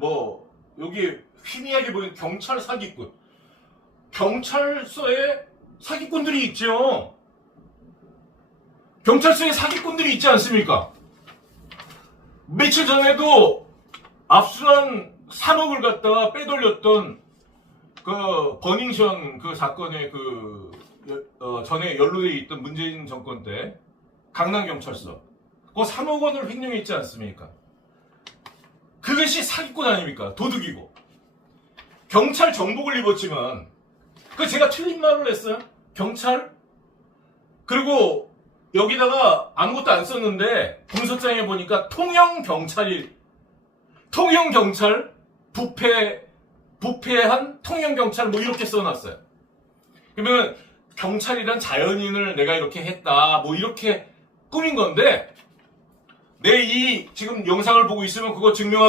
뭐 여기 희미하게 보이는 경찰 사기꾼. 경찰서에 사기꾼들이 있죠. 경찰서에 사기꾼들이 있지 않습니까? 며칠 전에도 압수한 3억을 갖다가 빼돌렸던 그 버닝션 그 사건의 그 여- 어, 전에 연루돼 있던 문재인 정권 때 강남 경찰서 그 3억 원을 횡령했지 않습니까? 그것이 사기꾼 아닙니까? 도둑이고 경찰 정복을 입었지만 그 제가 틀린 말을 했어요? 경찰? 그리고 여기다가 아무것도 안 썼는데 문서장에 보니까 통영 경찰이 통영 경찰 부패 부패한 통영 경찰 뭐 이렇게 써놨어요. 그러면 경찰이란 자연인을 내가 이렇게 했다 뭐 이렇게 꾸민 건데 내 이 지금 영상을 보고 있으면 그거 증명하